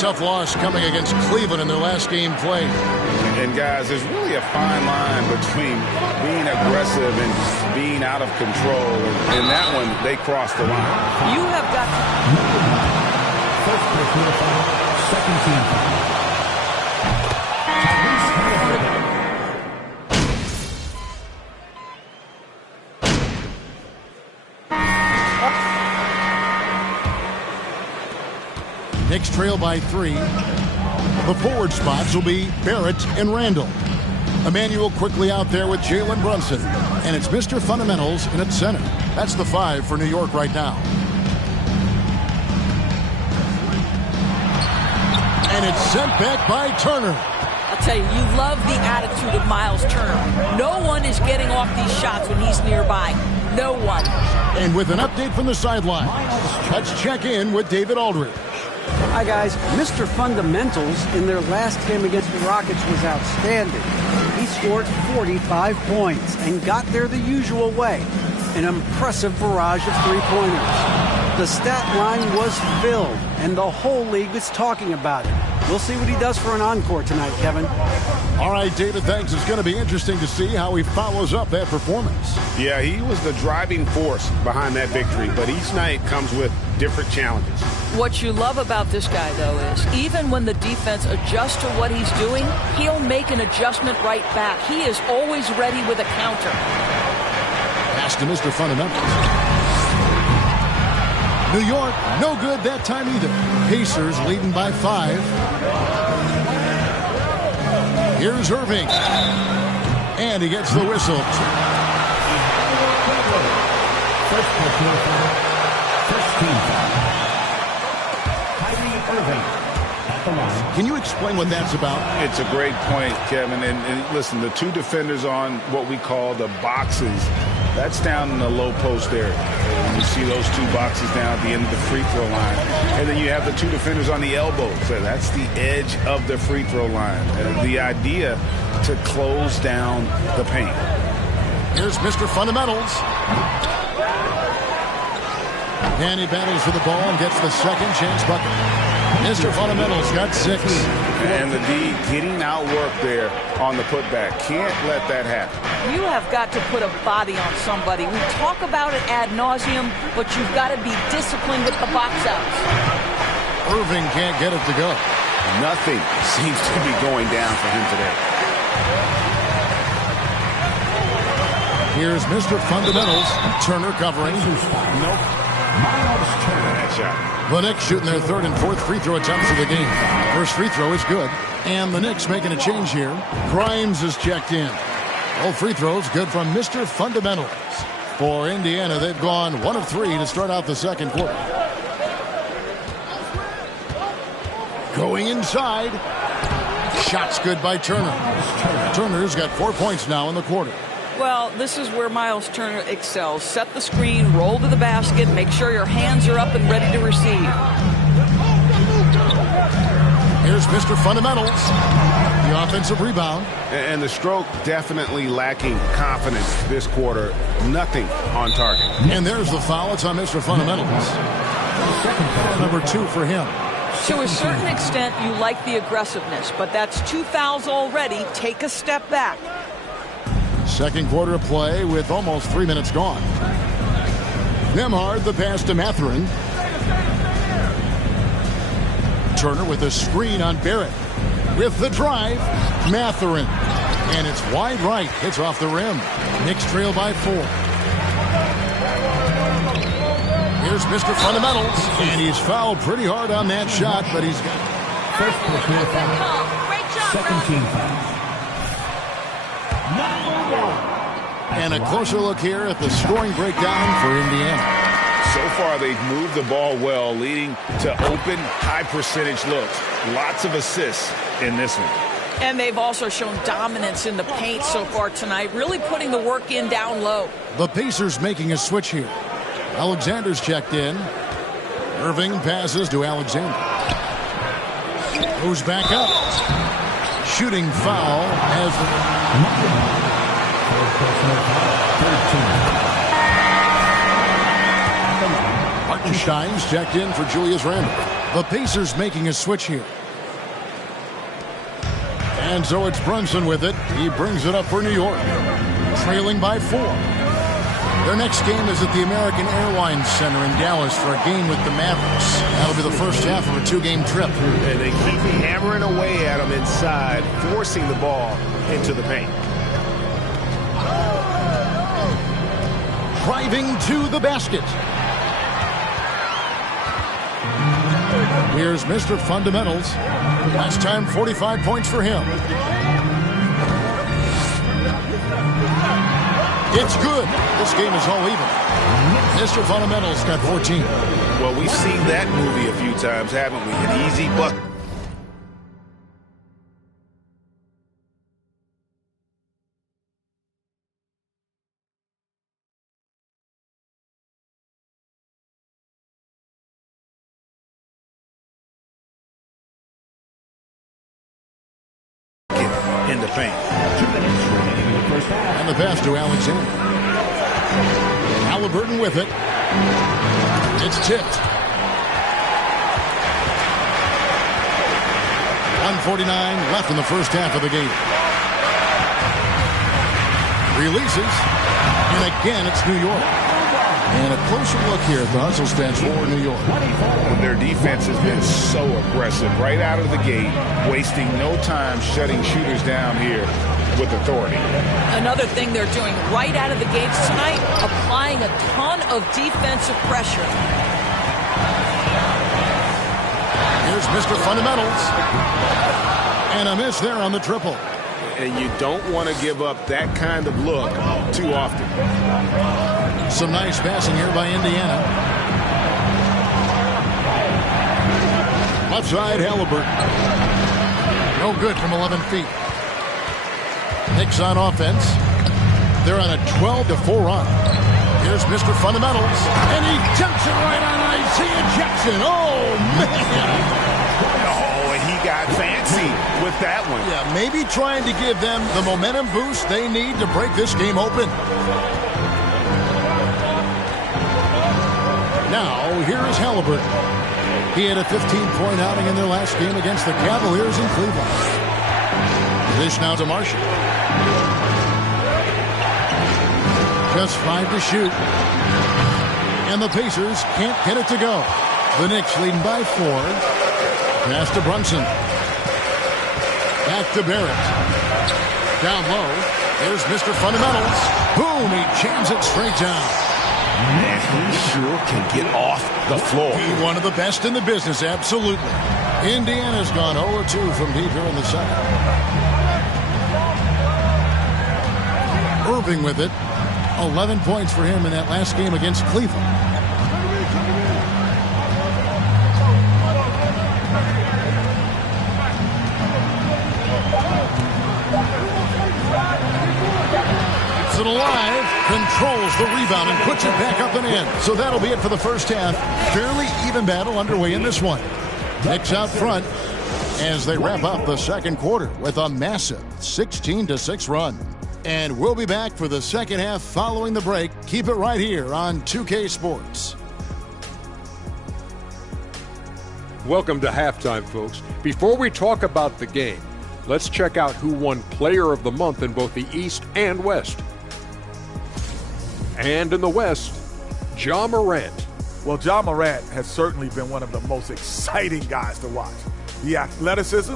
Tough loss coming against Cleveland in their last game played. And guys, there's really a fine line between being aggressive and being out of control. In that one, they crossed the line. You have got to... First personal foul, second team foul. Knicks trail by 3. The forward spots will be Barrett and Randall. Emmanuel quickly out there with Jalen Brunson. And it's Mr. Fundamentals in at center. That's the 5 for New York right now. And it's sent back by Turner. I'll tell you, you love the attitude of Miles Turner. No one is getting off these shots when he's nearby. No one. And with an update from the sideline, let's check in with David Aldridge. Hi, guys. Mr. Fundamentals in their last game against the Rockets was outstanding. He scored 45 points and got there the usual way. An impressive barrage of three-pointers. The stat line was filled, and the whole league was talking about it. We'll see what he does for an encore tonight, Kevin. All right, David, thanks. It's going to be interesting to see how he follows up that performance. Yeah, he was the driving force behind that victory, but each night comes with different challenges. What you love about this guy, though, is even when the defense adjusts to what he's doing, he'll make an adjustment right back. He is always ready with a counter. Pass to Mr. Fundamentals. New York, no good that time either. Pacers leading by 5. Here's Irving. And he gets the whistle. First personal foul, first team foul. Kyrie Irving at the line. Can you explain what that's about? It's a great point, Kevin. And listen, the 2 defenders on what we call the boxes, That's down in the low post area. And you see those two boxes down at the end of the free throw line. And then you have the two defenders on the elbow. So that's the edge of the free throw line. The idea to close down the paint. Here's Mr. Fundamentals. And he battles for the ball and gets the second chance bucket. Mr. Fundamentals got 6. And the D getting outworked there on the putback. Can't let that happen. You have got to put a body on somebody. We talk about it ad nauseum, but you've got to be disciplined with the box outs. Irving can't get it to go. Nothing seems to be going down for him today. Here's Mr. Fundamentals. Turner covering. Nope. That shot. The Knicks shooting their third and fourth free throw attempts of the game. First free throw is good. And the Knicks making a change here. Grimes is checked in. All free throws good from Mr. Fundamentals. For Indiana, they've gone 1 of 3 to start out the second quarter. Going inside. Shots good by Turner. Turner's got 4 points now in the quarter. Well, this is where Myles Turner excels. Set the screen, roll to the basket, make sure your hands are up and ready to receive. Here's Mr. Fundamentals. The offensive rebound. And the stroke definitely lacking confidence this quarter. Nothing on target. And there's the foul. It's on Mr. Fundamentals. Number 2 for him. To a certain extent, you like the aggressiveness, but that's 2 fouls already. Take a step back. Second quarter of play with almost 3 minutes gone. Nembhard, the pass to Mathurin. Turner with a screen on Barrett. With the drive, Mathurin. And it's wide right. Hits off the rim. Knicks trail by 4. Here's Mr. Fundamentals. And he's fouled pretty hard on that shot, but he's got... First personal foul. Second team foul. And a closer look here at the scoring breakdown for Indiana. So far, they've moved the ball well, leading to open, high-percentage looks. Lots of assists in this one. And they've also shown dominance in the paint so far tonight, really putting the work in down low. The Pacers making a switch here. Alexander's checked in. Irving passes to Alexander. Goes back up. Shooting foul as... Hartenstein's checked in for Julius Randle. The Pacers making a switch here. And so it's Brunson with it. He brings it up for New York. Trailing by 4. Their next game is at the American Airlines Center in Dallas for a game with the Mavericks. That'll be the first half of a 2-game trip. And they keep hammering away at them inside, forcing the ball into the paint. Driving to the basket. Here's Mr. Fundamentals. Last time, 45 points for him. It's good. This game is all even. Mr. Fundamentals got 14. Well, we've seen that movie a few times, haven't we? An easy bucket. In the paint. And the pass to Alexander. Halliburton with it. It's tipped. 1:49 left in the first half of the game. Releases. And again, it's New York. And a closer look here at the hustle stats for New York. Their defense has been so aggressive right out of the gate, wasting no time shutting shooters down here with authority. Another thing they're doing right out of the gates tonight, applying a ton of defensive pressure. Here's Mr. Fundamentals. And a miss there on the triple. And you don't want to give up that kind of look too often. Some nice passing here by Indiana. Left side, Halliburton. No good from 11 feet. Knicks on offense. They're on a 12-4 run. Here's Mr. Fundamentals, and he jumps it right on Isaiah Jackson. Oh, man. Oh, and he got fancy with that one. Yeah, maybe trying to give them the momentum boost they need to break this game open. Now, here is Halliburton. He had a 15-point outing in their last game against the Cavaliers in Cleveland. Dish now to Marshall. Just 5 to shoot. And the Pacers can't get it to go. The Knicks leading by 4. Pass to Brunson. Back to Barrett. Down low. There's Mr. Fundamentals. Boom! He jams it straight down. Man, he sure can get off the floor. He's one of the best in the business, absolutely. Indiana's gone 0-2 from deep here in the second. Irving with it. 11 points for him in that last game against Cleveland. Keeps it alive, controls the rebound and puts it back up and in. So that'll be it for the first half. Fairly even battle underway in this one. Knicks out front as they wrap up the second quarter with a massive 16-6 run. And we'll be back for the second half following the break. Keep it right here on 2K Sports. Welcome to halftime, folks. Before we talk about the game, let's check out who won Player of the Month in both the East and West. And in the West, Ja Morant. Well, Ja Morant has certainly been one of the most exciting guys to watch. The athleticism,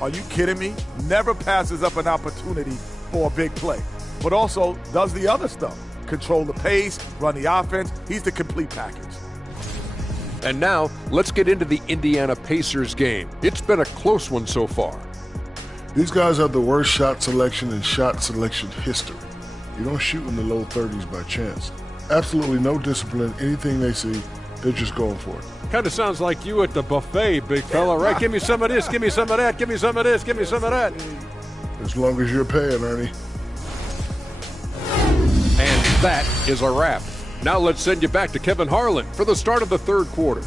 are you kidding me? Never passes up an opportunity for a big play, but also does the other stuff. Control the pace, run the offense. He's the complete package. And now, let's get into the Indiana Pacers game. It's been a close one so far. These guys have the worst shot selection in shot selection history. You don't shoot in the low 30s by chance. Absolutely no discipline. Anything they see, they're just going for it. Kind of sounds like you at the buffet, big fella, right? Give me some of this, give me some of that, give me some of this, give me some of that. As long as you're paying, Ernie. And that is a wrap. Now let's send you back to Kevin Harlan for the start of the third quarter.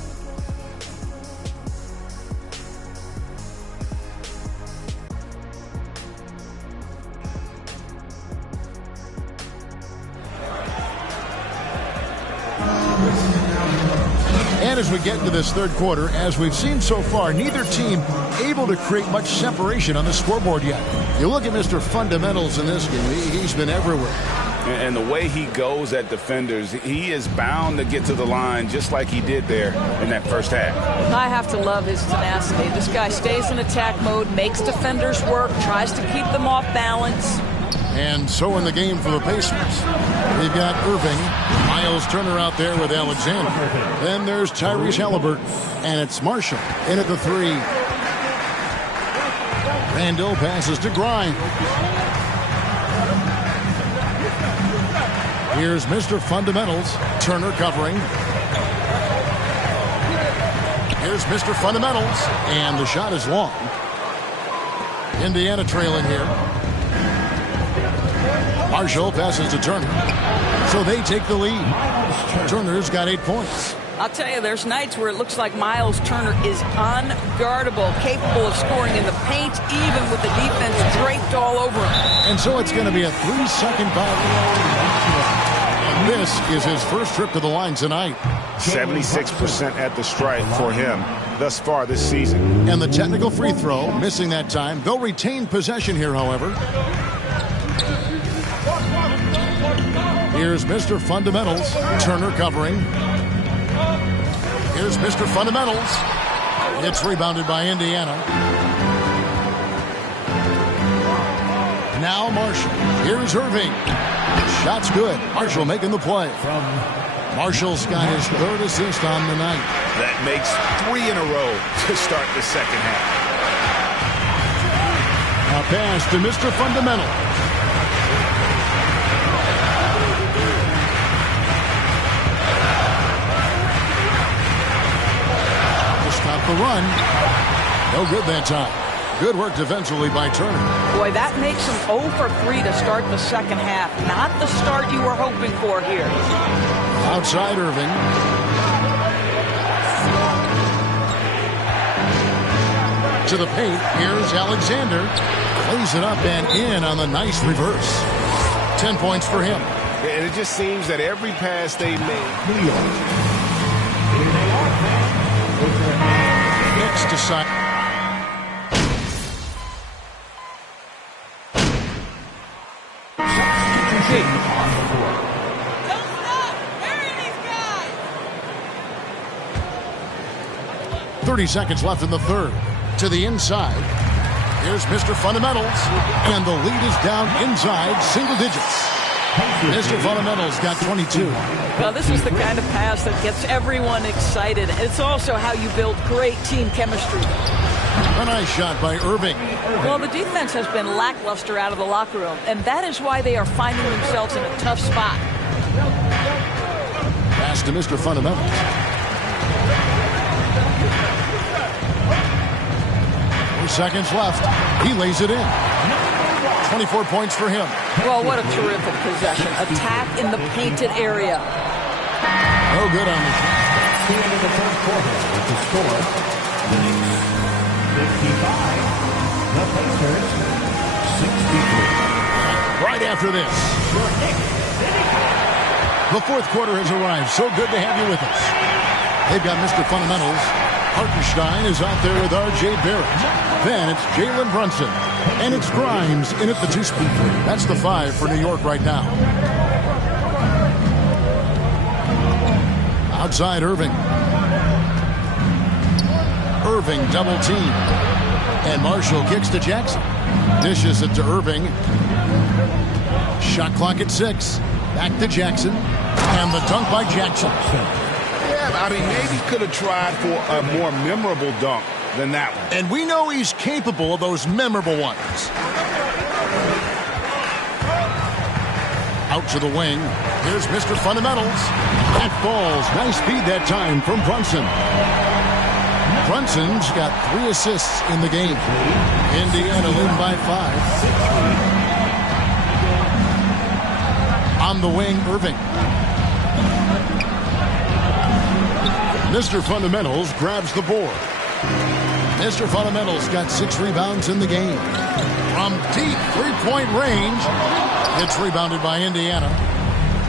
And as we get into this third quarter, as we've seen so far, neither team able to create much separation on the scoreboard yet. You look at Mr. Fundamentals in this game, he's been everywhere. And the way he goes at defenders, he is bound to get to the line just like he did there in that first half. I have to love his tenacity. This guy stays in attack mode, makes defenders work, tries to keep them off balance. And so in the game for the Pacers, they've got Irving, Miles Turner out there with Alexander. Then there's Tyrese Halliburton, and it's Marshall in at the 3. Randall passes to Grimes. Here's Mr. Fundamentals, Turner covering. Here's Mr. Fundamentals, and the shot is long. Indiana trailing here. Marshall passes to Turner. So they take the lead. Turner's got 8 points. I'll tell you, there's nights where it looks like Miles Turner is unguardable, capable of scoring in the paint, even with the defense draped all over him. And so it's going to be a 3-second foul. And this is his first trip to the line tonight. 76% at the stripe for him thus far this season. And the technical free throw, missing that time. They'll retain possession here, however. Here's Mr. Fundamentals, Turner covering. Here's Mr. Fundamentals. It's rebounded by Indiana. Now Marshall. Here's Irving. Shot's good. Marshall making the play. Marshall's got his 3rd assist on the night. That makes 3 in a row to start the second half. A pass to Mr. Fundamental. To stop the run. No good that time. Good work defensively by Turner. Boy, that makes him 0 for 3 to start the second half. Not the start you were hoping for here. Outside Irving. To the paint. Here's Alexander. Plays it up and in on the nice reverse. 10 points for him. And it just seems that every pass they made. New York. Here they are, fans. Next to side. On the court. Don't stop! Hurry, these guys! 30 seconds left in the third. To the inside. Here's Mr. Fundamentals. And the lead is down inside single digits. Mr. Fundamentals got 22. Well, this is the kind of pass that gets everyone excited. It's also how you build great team chemistry. A nice shot by Irving. Well, the defense has been lackluster out of the locker room, and that is why they are finding themselves in a tough spot. Pass to Mr. Fundamentals. Seconds left. He lays it in. 24 points for him. Well, what a terrific possession. Attack in the painted area. No good on the shot. The end of the first quarter with the score. The Knicks 55. The Pacers 63. Right after this. The fourth quarter has arrived. So good to have you with us. They've got Mr. Fundamentals. Hartenstein is out there with R.J. Barrett. Then it's Jalen Brunson. And it's Grimes in at the two-speed three. That's the 5 for New York right now. Outside Irving. Irving double team. And Marshall kicks to Jackson. Dishes it to Irving. Shot clock at 6. Back to Jackson. And the dunk by Jackson. I mean, maybe could have tried for a more memorable dunk than that one. And we know he's capable of those memorable ones. Out to the wing. Here's Mr. Fundamentals. That falls. Nice speed that time from Brunson. Brunson's got 3 assists in the game. Indiana lead by 5. On the wing, Irving. Mr. Fundamentals grabs the board. Mr. Fundamentals got 6 rebounds in the game. From deep three-point range, it's rebounded by Indiana.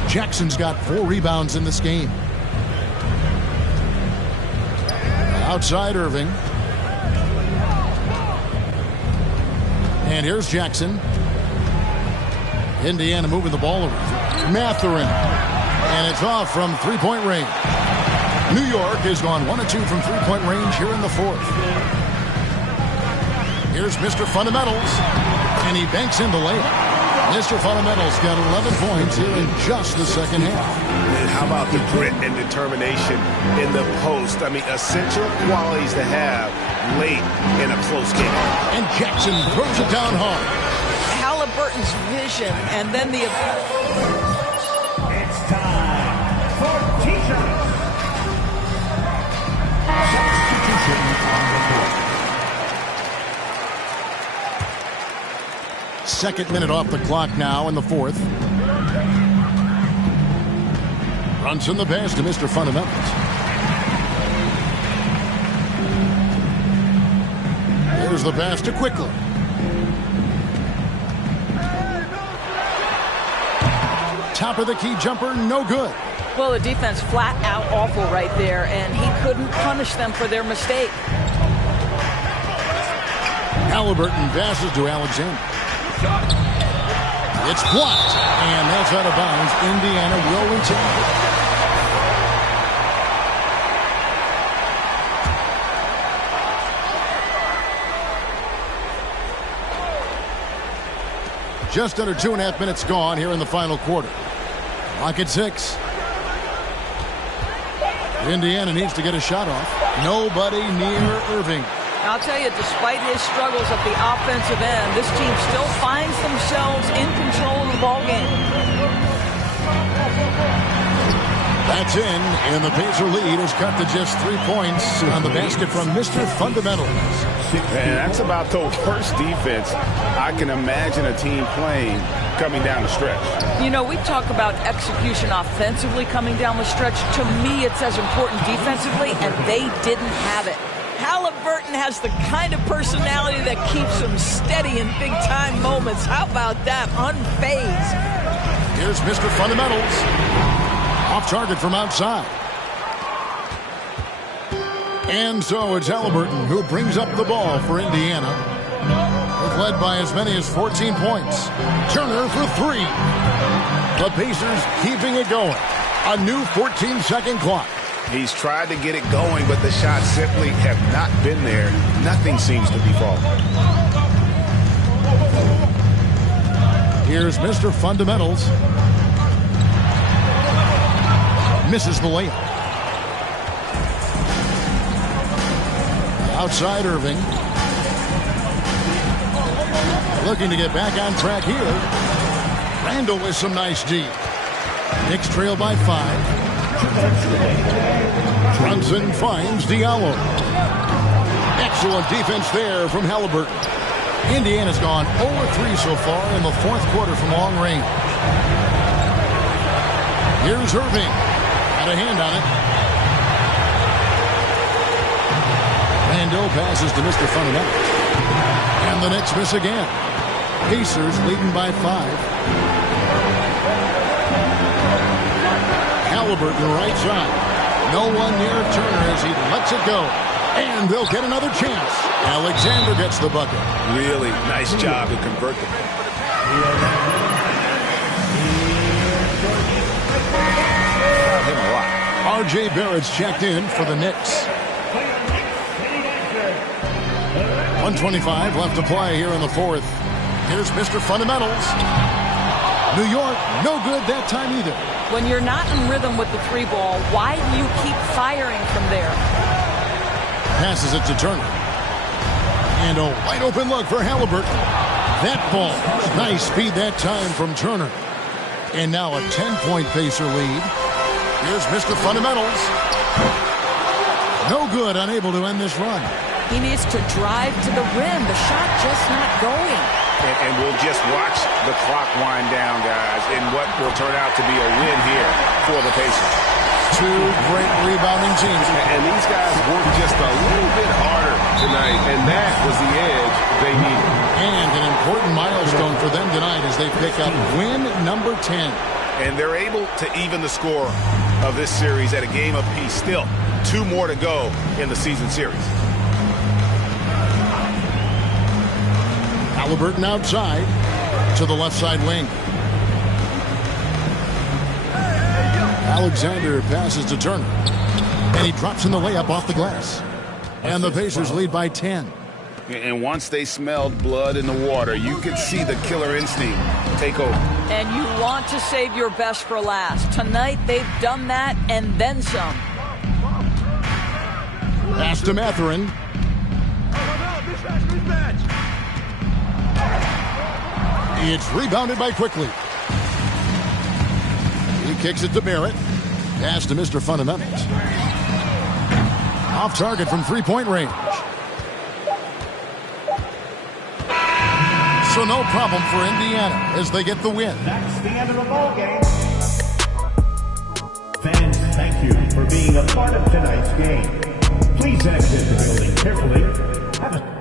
Jackson's got 4 rebounds in this game. Outside Irving. And here's Jackson. Indiana moving the ball around. Mathurin. And it's off from three-point range. New York has gone 1 of 2 from three-point range here in the fourth. Here's Mr. Fundamentals, and he banks in the layup. Mr. Fundamentals got 11 points here in just the second half. And how about the grit and determination in the post? I mean, essential qualities to have late in a close game. And Jackson throws it down hard. Halliburton's vision, and then the... It's time for teachers. Substitution on the court. Second minute off the clock now in the fourth. Runs in the pass to Mr. Fundamentals. Here's the pass to Quickly. Top of the key jumper, no good. Well, the defense flat out awful right there, and he couldn't punish them for their mistake. Halliburton passes to Alexander. It's blocked, and that's out of bounds. Indiana will retain it. Just under 2.5 minutes gone here in the final quarter. Clock at 6. Indiana needs to get a shot off. Nobody near Irving. I'll tell you, despite his struggles at the offensive end, this team still finds themselves in control of the ball game. That's in, and the Pacer lead is cut to just 3 points on the basket from Mr. Fundamentals. And that's about the worst defense I can imagine a team playing coming down the stretch. You know, we talk about execution offensively coming down the stretch. To me, it's as important defensively, and they didn't have it. Halliburton has the kind of personality that keeps him steady in big-time moments. How about that? Unfazed. Here's Mr. Fundamentals. Off target from outside. And so it's Halliburton who brings up the ball for Indiana. They've led by as many as 14 points. Turner for three. The Pacers keeping it going. A new 14-second clock. He's tried to get it going, but the shots simply have not been there. Nothing seems to be falling. Here's Mr. Fundamentals. Misses the layup. Outside Irving. Looking to get back on track here. Randall with some nice D. Knicks trail by 5. Brunson finds Diallo. Excellent defense there from Halliburton. Indiana's gone 0-3 so far in the fourth quarter from long range. Here's Irving. Got a hand on it. Randall passes to Mr. Fundamentals. And the Knicks miss again. Pacers leading by 5. Halliburton right side. No one near Turner as he lets it go. And they'll get another chance. Alexander gets the bucket. Really nice job to convert the him a lot. R.J. Barrett's checked in for the Knicks. 1:25 left to play here in the fourth. Here's Mr. Fundamentals. New York, no good that time either. When you're not in rhythm with the three ball, why do you keep firing from there? Passes it to Turner. And a wide open look for Halliburton. That ball, nice speed that time from Turner. And now a 10-point Pacer lead. Here's Mr. Fundamentals. No good, unable to end this run. He needs to drive to the rim. The shot just not going. And we'll just watch the clock wind down, guys, in what will turn out to be a win here for the Pacers. Two great rebounding teams. And these guys worked just a little bit harder tonight, and that was the edge they needed. And an important milestone for them tonight as they pick up win number 10. And they're able to even the score of this series at a game apiece. Still, 2 more to go in the season series. Halliburton outside to the left side wing. Alexander passes to Turner. And he drops in the layup off the glass. And the Pacers lead by 10. And once they smelled blood in the water, you could see the killer instinct take over. And you want to save your best for last. Tonight, they've done that and then some. Pass to Mathurin. It's rebounded by Quickly. He kicks it to Barrett. Pass to Mr. Fundamentals. Off target from three-point range. So no problem for Indiana as they get the win. That's the end of the ball game. Fans, thank you for being a part of tonight's game. Please exit the building carefully. Have a